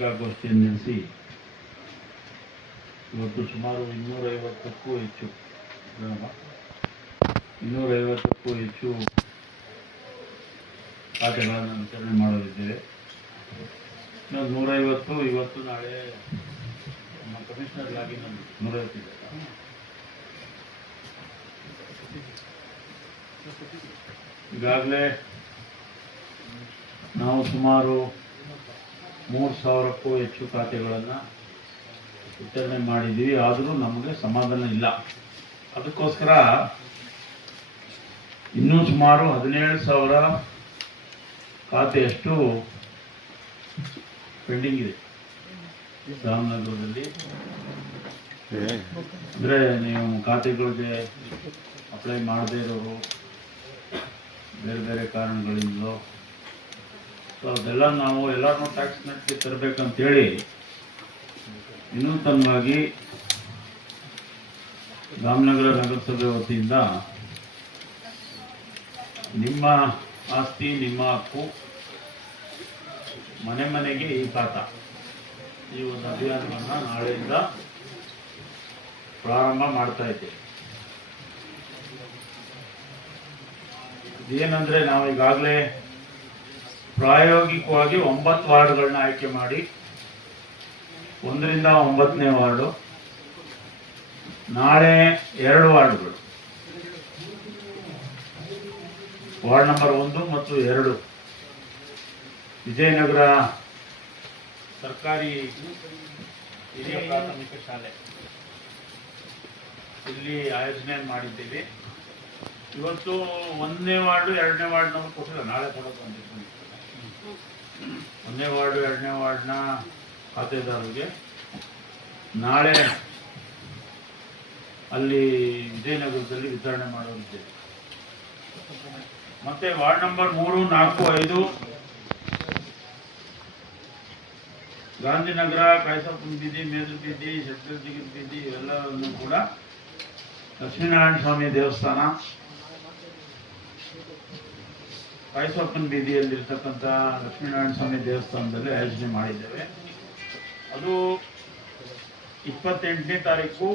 ಪತ್ರಿಕಾಗೋಷ್ಠಿಯನ್ನು ನಡೆಸಿ ಇವತ್ತು ಸುಮಾರು ಇನ್ನೂರೈವತ್ತಕ್ಕೂ ಹೆಚ್ಚು? ಇನ್ನೂರೈವತ್ತಕ್ಕೂ ಹೆಚ್ಚು ಖಾತೆಗಳನ್ನು ವಿತರಣೆ ಮಾಡಲಿದ್ದೇವೆ ಇನ್ನೊಂದು ನೂರೈವತ್ತು, ಇವತ್ತು ನಾಳೆ ನಮ್ಮ ಕಮಿಷನರ್ಗಾಗಿ ನಾನು ನೂರೈವತ್ತಿದೆ ಈಗಾಗಲೇ ನಾವು ಸುಮಾರು ಮೂರು ಸಾವಿರಕ್ಕೂ ಹೆಚ್ಚು ಖಾತೆಗಳನ್ನು ವಿತರಣೆ ಮಾಡಿದ್ದೀವಿ. ಆದರೂ ನಮಗೆ ಸಮಾಧಾನ ಇಲ್ಲ. ಅದಕ್ಕೋಸ್ಕರ ಇನ್ನೂ ಸುಮಾರು ಹದಿನೇಳು ಸಾವಿರ ಖಾತೆಯಷ್ಟು ಪೆಂಡಿಂಗ್ ಇದೆ. ರಾಮನಗರದಲ್ಲಿ ಅಂದರೆ ನೀವು ಖಾತೆಗಳಿಗೆ ಅಪ್ಲೈ ಮಾಡದೇ ಇರೋರು ಬೇರೆ ಬೇರೆ ಕಾರಣಗಳಿಂದಲೋ ಸೊ ಅದೆಲ್ಲ ನಾವು ಎಲ್ಲರನ್ನೂ ಟ್ಯಾಕ್ಸ್ ನೆಟ್ಗೆ ತರಬೇಕಂತೇಳಿ ವಿನೂತನವಾಗಿ ರಾಮನಗರ ನಗರಸಭೆ ವತಿಯಿಂದ ನಿಮ್ಮ ಆಸ್ತಿ, ನಿಮ್ಮ ಹಕ್ಕು, ಮನೆ ಮನೆಗೆ ಈ ಖಾತಾ ಈ ಒಂದು ಅಭಿಯಾನವನ್ನು ನಾಳೆಯಿಂದ ಪ್ರಾರಂಭ ಮಾಡ್ತಾ ಇದ್ದೇವೆ. ಏನಂದರೆ ನಾವು ಈಗಾಗಲೇ ಪ್ರಾಯೋಗಿಕವಾಗಿ ಒಂಬತ್ತು ವಾರ್ಡ್ಗಳನ್ನ ಆಯ್ಕೆ ಮಾಡಿ. ಒಂದರಿಂದ ಒಂಬತ್ತನೇ ವಾರ್ಡು. ನಾಳೆ ಎರಡು ವಾರ್ಡ್ಗಳು. ವಾರ್ಡ್ ನಂಬರ್ ಒಂದು ಮತ್ತು ಎರಡು. ವಿಜಯನಗರ ಸರ್ಕಾರಿ ಹಿರಿಯ ಪ್ರಾಥಮಿಕ ಶಾಲೆ. ಇಲ್ಲಿ ಆಯೋಜನೆ ಮಾಡಿದ್ದೀವಿ. ಇವತ್ತು ಒಂದನೇ ವಾರ್ಡು, ಎರಡನೇ ವಾರ್ಡ್ ನಮ್ಗೆ ಕೊಟ್ಟಿಲ್ಲ. ನಾಳೆ ಕೊಡೋದು ಅಂತಿದ್ದೀನಿ ಒಂದನೇ ವಾರ್ಡು, ಎರಡನೇ ವಾರ್ಡ್ನ ಖಾತೆದಾರರಿಗೆ ನಾಳೆ ಅಲ್ಲಿ ವಿಜಯನಗರದಲ್ಲಿ ವಿತರಣೆ ಮಾಡೋದಿದೆ ಮತ್ತೆ ವಾರ್ಡ್ ನಂಬರ್ ಮೂರು, ನಾಲ್ಕು, ಐದು, ಗಾಂಧಿನಗರ ಕಾಯಸಪ್ಪನ ಬೀದಿ ಮೇದ್ರ ಬೀದಿ ಶಕ್ತಿ ಬೀದಿ, ಇವೆಲ್ಲವನ್ನು ಕೂಡ ಲಕ್ಷ್ಮೀನಾರಾಯಣ ಸ್ವಾಮಿ ದೇವಸ್ಥಾನ ಕಾಯಸಪ್ಪನ ಬೀದಿಯಲ್ಲಿರ್ತಕ್ಕಂಥ ಲಕ್ಷ್ಮೀನಾರಾಯಣ ಸ್ವಾಮಿ ದೇವಸ್ಥಾನದಲ್ಲಿ ಆಯೋಜನೆ ಮಾಡಿದ್ದೇವೆ. ಅದು ಇಪ್ಪತ್ತೆಂಟನೇ ತಾರೀಕು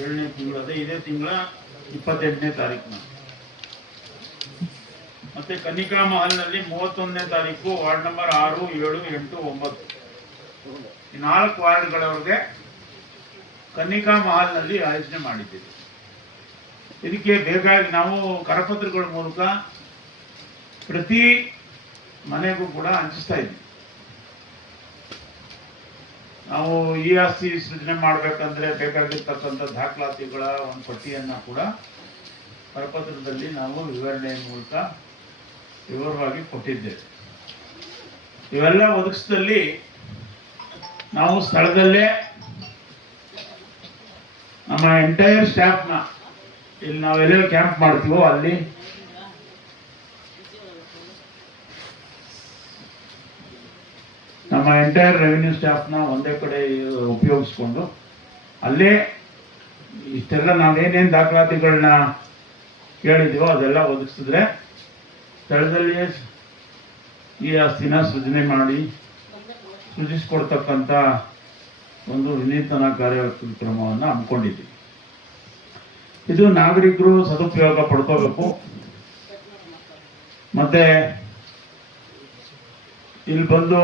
ಏಳನೇ ತಿಂಗಳು, ಅದೇ ಇದೇ ತಿಂಗಳ ಇಪ್ಪತ್ತೆಂಟನೇ ತಾರೀಕು ಮತ್ತೆ ಕನಿಕಾ ಮಹಲ್ನಲ್ಲಿ ಮೂವತ್ತೊಂದನೇ ತಾರೀಕು, ವಾರ್ಡ್ ನಂಬರ್ ಆರು, ಏಳು, ಎಂಟು, ಒಂಬತ್ತು. ನಾಲ್ಕು ವಾರ್ಡ್ಗಳವರೆಗೆ ಕನ್ನಿಕಾ ಮಹಲ್ನಲ್ಲಿ ಆಯೋಜನೆ ಮಾಡಿದ್ದೀವಿ. ಇದಕ್ಕೆ ಬೇಕಾಗಿ ನಾವು ಕರಪತ್ರಗಳ ಮೂಲಕ ಪ್ರತಿ ಮನೆಗೂ ಕೂಡ ಹಂಚಿಸ್ತಾ ಇದ್ವಿ. ನಾವು ಈ ಆಸ್ತಿ ಸೃಜನೆ ಮಾಡಬೇಕಂದ್ರೆ ಬೇಕಾಗಿರ್ತಕ್ಕಂಥ ದಾಖಲಾತಿಗಳ ಒಂದು ಪಟ್ಟಿಯನ್ನ ಕೂಡ ಕರಪತ್ರದಲ್ಲಿ ನಾವು ವಿವರಣೆ ಮೂಲಕ ವಿವರವಾಗಿ ಕೊಟ್ಟಿದ್ದೇವೆ. ಇವೆಲ್ಲ ಒದಗಿಸಿದಲ್ಲಿ ನಾವು ಸ್ಥಳದಲ್ಲೇ ನಮ್ಮ ಎಂಟೈರ್ ಸ್ಟಾಫ್ನ ಇಲ್ಲಿ ನಾವು ಕ್ಯಾಂಪ್ ಮಾಡ್ತೀವೋ ಅಲ್ಲಿ? ನಮ್ಮ ಎಂಟೈರ್ ರೆವಿನ್ಯೂ ಸ್ಟಾಫ್ನ ಒಂದೇ ಕಡೆ ಉಪಯೋಗಿಸ್ಕೊಂಡು ಅಲ್ಲೇ ಇಷ್ಟೆಲ್ಲ ನಾವೇನೇನು ದಾಖಲಾತಿಗಳನ್ನ ಕೇಳಿದೀವೋ ಅದೆಲ್ಲ ಒದಗಿಸಿದ್ರೆ ಸ್ಥಳದಲ್ಲಿಯೇ ಈ ಆಸ್ತಿನ ಸೃಜನೆ ಮಾಡಿ ಸೃಜಿಸಿಕೊಡ್ತಕ್ಕಂಥ ಒಂದು ವಿನೂತನ ಕಾರ್ಯಕ್ರಮವನ್ನು ಹಮ್ಮಿಕೊಂಡಿದ್ದೀವಿ. ಇದು ನಾಗರಿಕರು ಸದುಪಯೋಗ ಪಡ್ಕೋಬೇಕು. ಮತ್ತೆ ಇಲ್ಲಿ ಬಂದು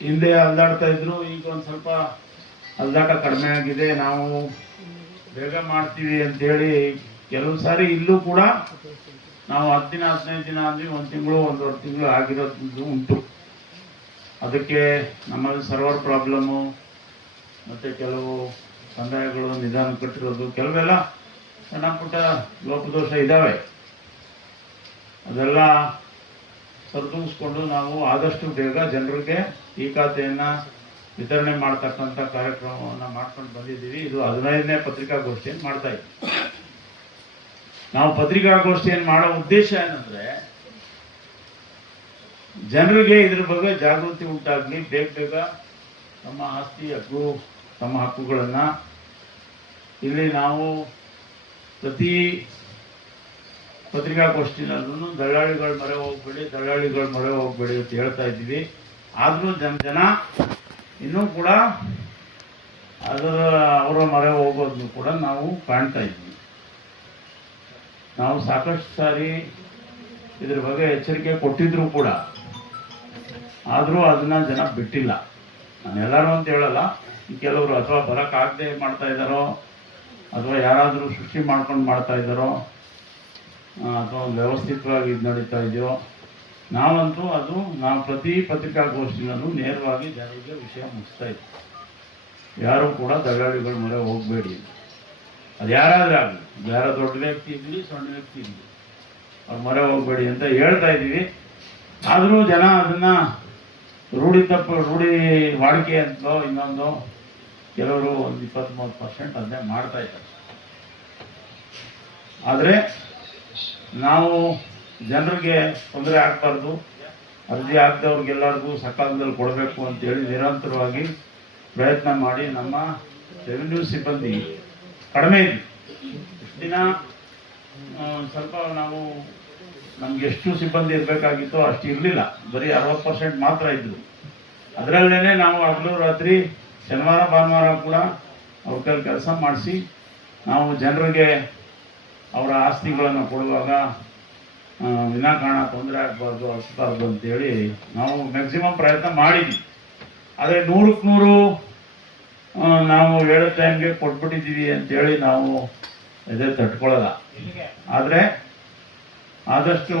ಹಿಂದೆ ಅಲ್ದಾಡ್ತಾ ಇದ್ರು, ಈಗ ಒಂದು ಸ್ವಲ್ಪ ಅಲ್ದಾಟ ಕಡಿಮೆ ಆಗಿದೆ. ನಾವು ಬೇಗ ಮಾಡ್ತೀವಿ ಅಂತೇಳಿ ಕೆಲವು ಸಾರಿ ಇಲ್ಲೂ ಕೂಡ ನಾವು ಹತ್ತು ದಿನ, ಹದಿನೈದು ದಿನ ಅಂದ್ರೆ ಒಂದು ತಿಂಗಳು, ಒಂದೂವರೆ ತಿಂಗಳು ಆಗಿರೋದು ಉಂಟು. ಅದಕ್ಕೆ ನಮ್ಮಲ್ಲಿ ಸರ್ವರ್ ಪ್ರಾಬ್ಲಮ್ಮು ಮತ್ತು ಕೆಲವು ಕಂದಾಯಗಳು ನಿಧಾನ ಕಟ್ಟಿರೋದು, ಕೆಲವೆಲ್ಲ ಸಣ್ಣ ಪುಟ್ಟ ಲೋಪದೋಷ ಇದ್ದಾವೆ ಅದೆಲ್ಲ ಸರಿದೂಗಿಸ್ಕೊಂಡು ನಾವು ಆದಷ್ಟು ಬೇಗ ಜನರಿಗೆ ಈ ಖಾತೆಯನ್ನು ವಿತರಣೆ ಮಾಡ್ತಕ್ಕಂಥ ಕಾರ್ಯಕ್ರಮವನ್ನು ಮಾಡ್ಕೊಂಡು ಬಂದಿದ್ದೀವಿ. ಇದು ಹದಿನೈದನೇ ಪತ್ರಿಕಾಗೋಷ್ಠಿಯನ್ನು ಮಾಡ್ತಾ ಇದ್ದೀವಿ ನಾವು ಪತ್ರಿಕಾಗೋಷ್ಠಿಯನ್ನು ಮಾಡೋ ಉದ್ದೇಶ ಏನಂದರೆ, ಜನರಿಗೆ ಇದ್ರ ಬಗ್ಗೆ ಜಾಗೃತಿ ಉಂಟಾಗಲಿ, ಬೇಗ ಬೇಗ ನಮ್ಮ ಆಸ್ತಿ ಹಕ್ಕು ತಮ್ಮ ಹಕ್ಕುಗಳನ್ನು ಇಲ್ಲಿ ನಾವು ಪ್ರತಿ ಪತ್ರಿಕಾಗೋಷ್ಠಿನಲ್ಲೂ ದಳ್ಳಾಳಿಗಳ ಮೊರೆ ಹೋಗ್ಬೇಡಿ ದಳ್ಳಾಳಿಗಳ ಮೊರೆ ಹೋಗ್ಬೇಡಿ ಅಂತ ಹೇಳ್ತಾ ಇದ್ದೀವಿ. ಆದರೂ ಜನ ಜನ ಇನ್ನೂ ಕೂಡ ಅದರ ಅವರ ಮೊರೆ ಹೋಗೋದನ್ನು ಕೂಡ ನಾವು ಕಾಣ್ತಾ ಇದ್ದೀವಿ. ನಾವು ಸಾಕಷ್ಟು ಸಾರಿ ಇದ್ರ ಬಗ್ಗೆ ಎಚ್ಚರಿಕೆ ಕೊಟ್ಟಿದ್ರು ಕೂಡ ಆದರೂ ಅದನ್ನು ಜನ ಬಿಟ್ಟಿಲ್ಲ. ನಾನು ಎಲ್ಲರೂ ಅಂತ ಹೇಳಲ್ಲ. ಕೆಲವರು ಅಥವಾ ಬರೋಕ್ಕಾಗದೆ ಮಾಡ್ತಾ ಇದ್ದಾರೋ, ಅಥವಾ ಯಾರಾದರೂ ಸೃಷ್ಟಿ ಮಾಡ್ಕೊಂಡು ಮಾಡ್ತಾ ಇದ್ದಾರೋ ಅಥವಾ ವ್ಯವಸ್ಥಿತವಾಗಿ ಇದು ನಡೀತಾ ಇದೆಯೋ, ನಾವಂತೂ ಅದು, ನಾವು ಪ್ರತಿ ಪತ್ರಿಕಾಗೋಷ್ಠಿನಲ್ಲೂ ನೇರವಾಗಿ ಜನರಿಗೆ ವಿಷಯ ಮುಗಿಸ್ತಾ ಇದ್ದೆ ಯಾರೂ ಕೂಡ ದಳ್ಳಾಳಿಗಳ ಮೊರೆ ಹೋಗಬೇಡಿ. ಅದು ಯಾರಾದರೂ ಆಗಲಿ, ಯಾರೋ ದೊಡ್ಡ ವ್ಯಕ್ತಿ ಇರಲಿ, ಸಣ್ಣ ವ್ಯಕ್ತಿ ಇರಲಿ, ಅವ್ರ ಮೊರೆ ಹೋಗಬೇಡಿ ಅಂತ ಹೇಳ್ತಾ ಇದ್ದೀವಿ. ಆದರೂ ಜನ ಅದನ್ನು ರೂಢಿ ತಪ್ಪು, ರೂಢಿ ವಾಡಿಕೆ ಅಂತೋ, ಇನ್ನೊಂದು ಕೆಲವರು ಒಂದು ಇಪ್ಪತ್ತ್ ಮೂವತ್ತು ಪರ್ಸೆಂಟ್ ಅದನ್ನೇ ಮಾಡ್ತಾ ಇದ್ದಾರೆ. ಆದರೆ ನಾವು ಜನರಿಗೆ ತೊಂದರೆ ಆಗಬಾರ್ದು. ಅರ್ಜಿ ಆಗದವ್ರಿಗೆಲ್ಲರಿಗೂ ಸಕಾಲದಲ್ಲಿ ಕೊಡಬೇಕು ಅಂತೇಳಿ ನಿರಂತರವಾಗಿ ಪ್ರಯತ್ನ ಮಾಡಿ ನಮ್ಮ ರೆವಿನ್ಯೂ ಸಿಬ್ಬಂದಿ ಕಡಿಮೆ ಇದೆ. ದಿನ ಸ್ವಲ್ಪ ನಾವು ನಮ್ಗೆ ಎಷ್ಟು ಸಿಬ್ಬಂದಿ ಇರಬೇಕಾಗಿತ್ತೋ ಅಷ್ಟು ಇರಲಿಲ್ಲ. ಬರೀ ಅರವತ್ತು ಪರ್ಸೆಂಟ್ ಮಾತ್ರ ಇದ್ದರು ಅದರಲ್ಲೇ ನಾವು ಹಗಲು ರಾತ್ರಿ ಶನಿವಾರ, ಭಾನುವಾರ ಕೂಡ ಅವ್ರ ಕೈ ಕೆಲಸ ಮಾಡಿಸಿ ನಾವು ಜನರಿಗೆ ಅವರ ಆಸ್ತಿಗಳನ್ನು ಕೊಡುವಾಗ ವಿನಾಕಾರಣ ತೊಂದರೆ ಆಗಬಾರ್ದು ಹಚ್ಬಾರ್ದು ಅಂತೇಳಿ ನಾವು ಮ್ಯಾಕ್ಸಿಮಮ್ ಪ್ರಯತ್ನ ಮಾಡಿದ್ವಿ. ಆದರೆ ನೂರಕ್ಕೆ ನೂರು ನಾವು ಹೇಳೋ ಟೈಮ್ಗೆ ಕೊಟ್ಬಿಟ್ಟಿದ್ದೀವಿ ಅಂತೇಳಿ ನಾವು ಎದೆ ತಟ್ಕೊಳ್ಳಲ್ಲ ಆದರೆ ಆದಷ್ಟು